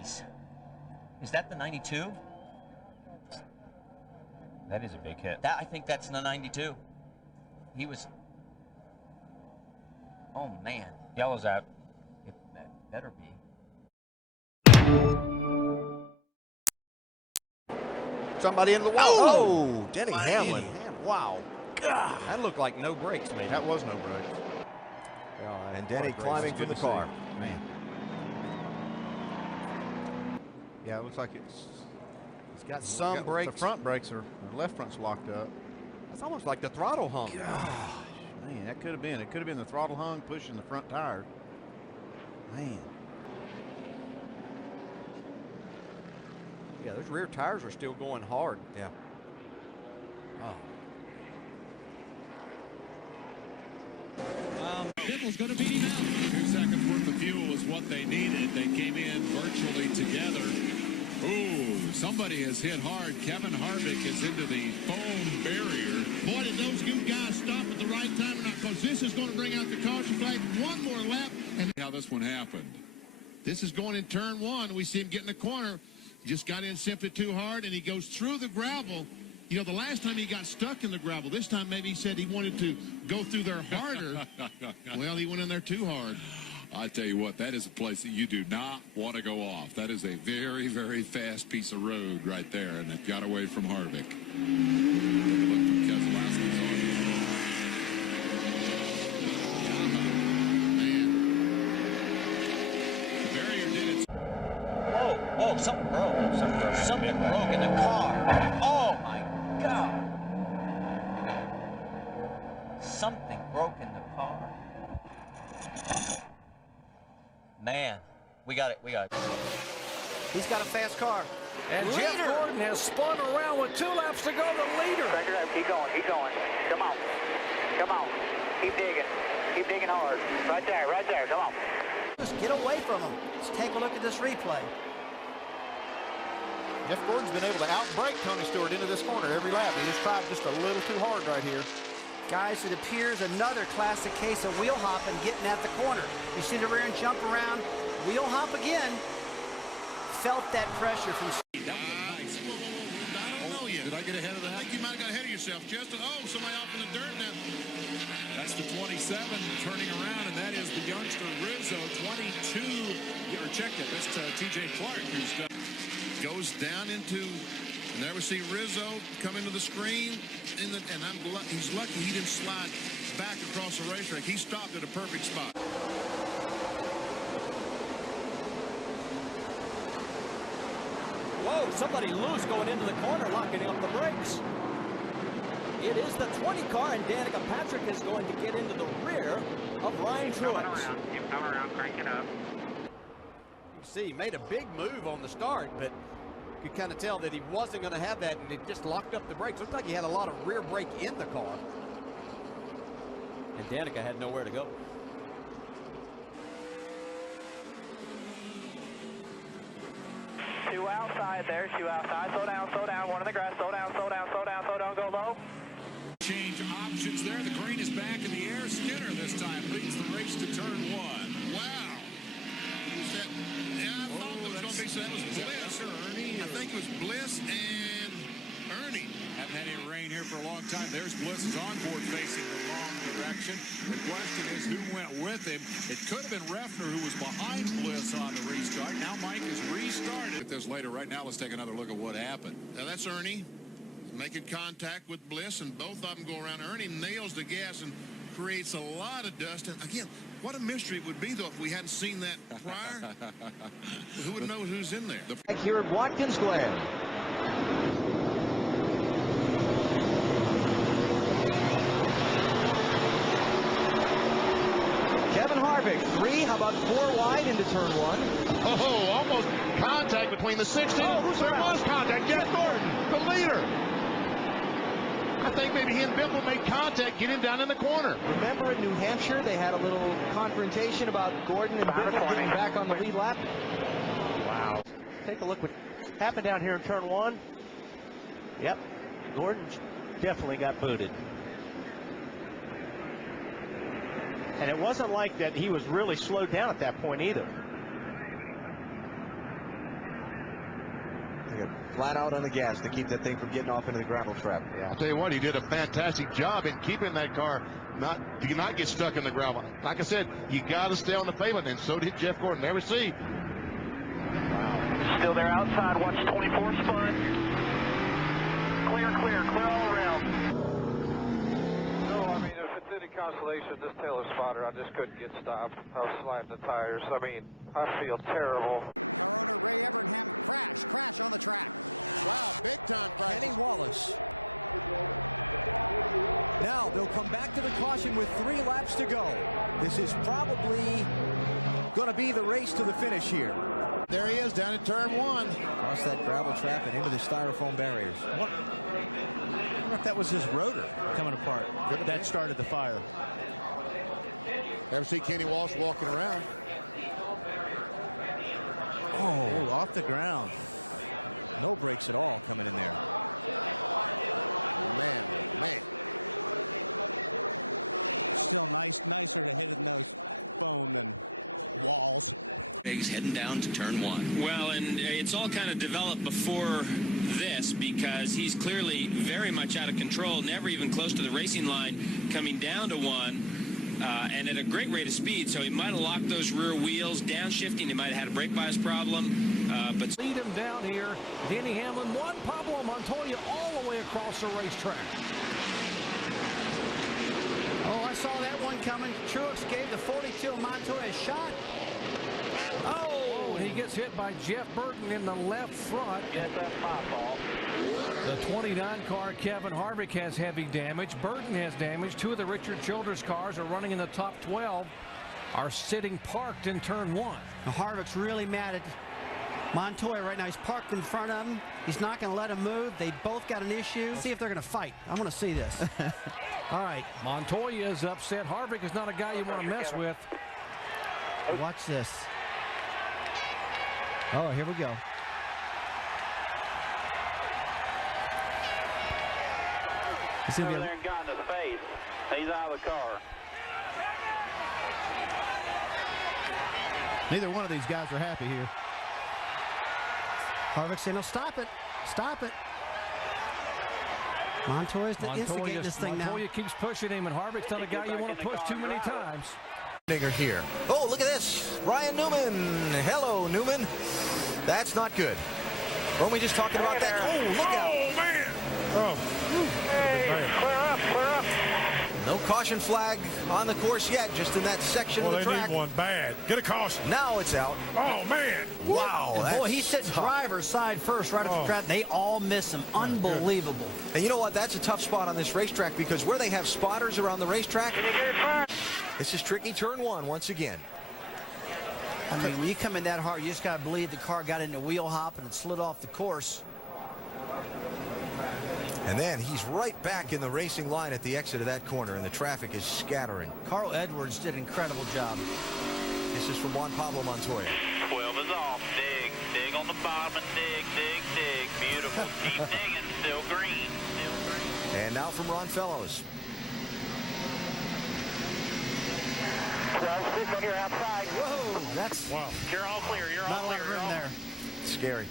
Jeez. Is that the 92? That is a big hit. I think that's the 92. He was... Oh, man. Yellow's out. It better be. Somebody in the wall. Oh, Denny Hamlin. Wow. God. That looked like no brakes to me. That was no brakes. And Denny climbing from the car. Man. Yeah, it looks like it's got some brakes. The front brakes are, the left front's locked up. That's almost like the throttle hung. Gosh, man, that could have been. It could have been the throttle hung pushing the front tire. Man. Yeah, those rear tires are still going hard. Yeah. Oh. Biddle's going to beat him out. 2 seconds worth of fuel is what they needed. They came in virtually together. Ooh, somebody has hit hard. Kevin Harvick is into the foam barrier. Boy, did those good guys stop at the right time or not, because this is going to bring out the caution flag. One more lap. And how this one happened. This is going in turn one. We see him get in the corner. Just got in simply too hard, and he goes through the gravel. You know, the last time he got stuck in the gravel, this time maybe he said he wanted to go through there harder. Well, he went in there too hard. I tell you what, that is a place that you do not want to go off. That is a very, very fast piece of road right there, and it got away from Harvick. Take a look from Keselowski's on. Man. The barrier did it. Whoa, something broke. Something broke in the car. Oh, my God. Something broke in the car. Man, we got it. He's got a fast car. And Jeff Gordon has spun around with 2 laps to go. The leader. Keep going. Come on. Keep digging hard. Right there. Come on. Just get away from him. Let's take a look at this replay. Jeff Gordon's been able to outbrake Tony Stewart into this corner every lap. He just tried just a little too hard right here. Guys, it appears another classic case of wheel hopping getting at the corner. You see the rear end jump around, wheel hop again. Felt that pressure from... That was nice. I don't know yet. Did I get ahead of that? I think you might have got ahead of yourself, Justin. Oh, somebody off in the dirt now. That's the 27 turning around, and that is the youngster Rizzo, 22. Check it. That's TJ Clark, who's goes down into... And there we see Rizzo come into the screen, and he's lucky he didn't slide back across the racetrack. He stopped at a perfect spot. Whoa, somebody loose going into the corner, locking up the brakes. It is the 20 car, and Danica Patrick is going to get into the rear of Ryan Truex. Keep coming around, crank it up. You see, he made a big move on the start, but you could kind of tell that he wasn't going to have that, and it just locked up the brakes. Looked like he had a lot of rear brake in the car. And Danica had nowhere to go. Two outside there, Slow down. One in the grass. Slow down. Go low. Change options there. The green is back in the air. Skinner this time leads the race to turn 1. Wow. Who's that? Yeah, I thought that was going to be, so that was Bliss. I think it was Bliss and Ernie. Haven't had any rain here for a long time. There's Bliss's onboard facing the wrong direction. The question is who went with him. It could have been Reffner who was behind Bliss on the restart. Now Mike has restarted. With this later, right now, let's take another look at what happened. Now that's Ernie making contact with Bliss, and both of them go around. Ernie nails the gas and creates a lot of dust. And again, what a mystery it would be, though, if we hadn't seen that prior. Who would know who's in there? Back here at Watkins Glen. Kevin Harvick, 3. How about 4 wide into turn 1? Oh, almost contact between the 16. Oh, there was contact. Jeff Gordon, the leader. I think maybe he and Biffle made contact, get him down in the corner. Remember in New Hampshire, they had a little confrontation about Gordon and Biffle getting back on the lead lap? Wow. Take a look what happened down here in turn 1. Yep, Gordon definitely got booted. And it wasn't like that he was really slowed down at that point either. flat out on the gas to keep that thing from getting off into the gravel trap. Yeah, I'll tell you what, he did a fantastic job in keeping that car not get stuck in the gravel. Like I said, you got to stay on the pavement, and so did Jeff Gordon. There we see. Wow. Still there outside. Watch 24 spun. Clear all around. No, I mean, if it's any consolation, this Taylor spotter, I just couldn't get stopped. I was sliding the tires. I mean, I feel terrible. Car owner Ray Evernham crash on the track. Wow, big time crash. Kenny Wallace. Now they'll come back to the caution with 3 laps to go. This is probably going to be the race to the finish here. There he is down in turn 1. Across that gravel trap and into the styrofoam barriers. I wonder if that was his rotor coming apart that started the fire. Ever see Kenny Walsh walking around? Oh, off the ground. No brakes at all coming in there. Man. Still nicer to hit in those foam than walls. He's heading down to turn 1. Well, and it's all kind of developed before this because he's clearly very much out of control, never even close to the racing line, coming down to 1, and at a great rate of speed. So he might have locked those rear wheels, downshifting. He might have had a brake bias problem. But lead him down here. Denny Hamlin, Juan Pablo Montoya all the way across the racetrack. Oh, I saw that one coming. Truex gave the 42 Montoya a shot. Oh, he gets hit by Jeff Burton in the left front. Yes, that's my fault. The 29 car, Kevin Harvick, has heavy damage. Burton has damage. 2 of the Richard Childress cars are running in the top 12, are sitting parked in turn 1. Now, Harvick's really mad at Montoya right now. He's parked in front of him. He's not going to let him move. They both got an issue. See if they're going to fight. I'm going to see this. All right. Montoya is upset. Harvick is not a guy you want to mess with. Watch this. Oh, here we go. He's over there and got in his face. He's out of the car. Neither one of these guys are happy here. Harvick saying, no, stop it. Stop it. Montoya's instigating this thing now. Montoya keeps pushing him, and Harvick's not a guy you want to push too many times. Here. Oh, look at this. Ryan Newman. Hello, Newman. That's not good. Weren't we just talking about that? Oh, look out. Oh, man. Oh. Hey, clear up. No caution flag on the course yet, just in that section of the track. They need one bad. Get a caution. Now it's out. Oh, man. Wow. Boy, he's sitting driver's side first right at the track. They all miss him. Unbelievable. And you know what? That's a tough spot on this racetrack because where they have spotters around the racetrack, this is tricky turn 1 once again. I mean, when you come in that hard, you just got to believe the car got into wheel hop and it slid off the course. And then he's right back in the racing line at the exit of that corner, and the traffic is scattering. Carl Edwards did an incredible job. This is from Juan Pablo Montoya. 12 is off. Dig on the bottom and dig. Beautiful. Keep digging. Still green. And now from Ron Fellows. 12-6 on your outside. Whoa, that's You're all clear. You're not all a lot clear. of room there. Scary.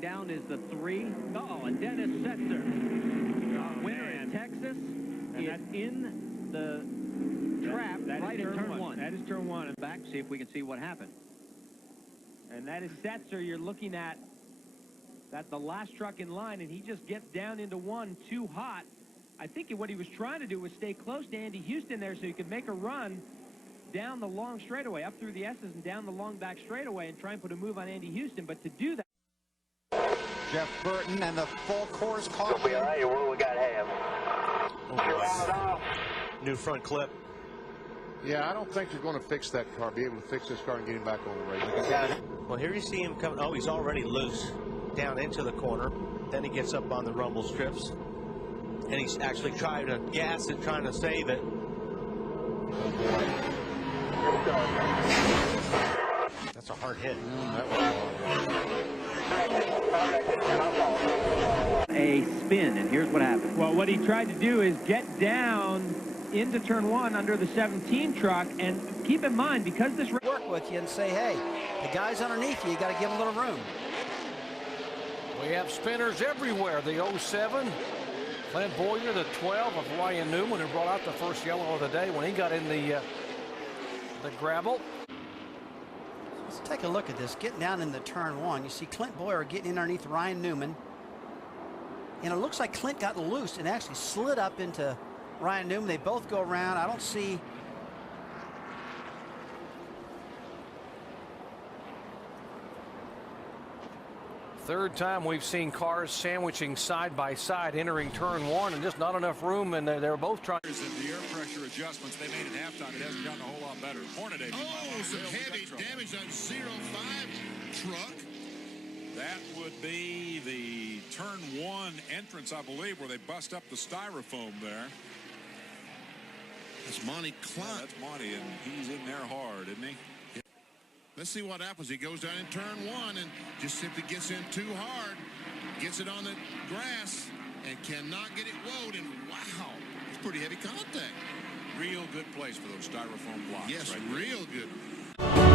Down is the 3. Oh, and Dennis Setzer. Winner in Texas. And that's in the trap right in turn 1. That is turn 1. And back, see if we can see what happened. And that is Setzer you're looking at. That's the last truck in line, and he just gets down into 1 too hot. I think what he was trying to do was stay close to Andy Houston there so he could make a run down the long straightaway, up through the S's and down the long back straightaway and try and put a move on Andy Houston. But to do that, Jeff Burton and the full course caution. You'll be all right. What we got to have? New front clip. Yeah, I don't think they're going to fix that car, be able to fix this car and get him back on the race. Well, here you see him coming. Oh, he's already loose down into the corner. Then he gets up on the rumble strips. And he's actually trying to gas it, trying to save it. That's a hard hit. a spin, and here's what happened. Well, what he tried to do is get down into turn 1 under the 17 truck, and keep in mind, because this work with you and say, hey, the guy's underneath you, you got to give him a little room. We have spinners everywhere. The 07, Clint Boyer, the 12 of Ryan Newman, who brought out the first yellow of the day when he got in the gravel. Let's take a look at this. Getting down in the turn one, you see Clint Boyer getting in underneath Ryan Newman. And it looks like Clint got loose and actually slid up into Ryan Newman. They both go around. I don't see. Third time we've seen cars sandwiching side by side entering turn one, and just not enough room, and they're both trying. And the air pressure adjustments they made at halftime, it hasn't gotten a whole lot better. Hornaday. Oh, some heavy damage on 05 truck. That would be the turn one entrance, I believe, where they bust up the styrofoam there. That's Monty Clunt. Yeah, that's Monty, and he's in there hard, isn't he? Let's see what happens. He goes down in turn one and just simply gets in too hard, gets it on the grass, and cannot get it woed. And wow, it's pretty heavy contact. Real good place for those styrofoam blocks. Yes, right real there. good.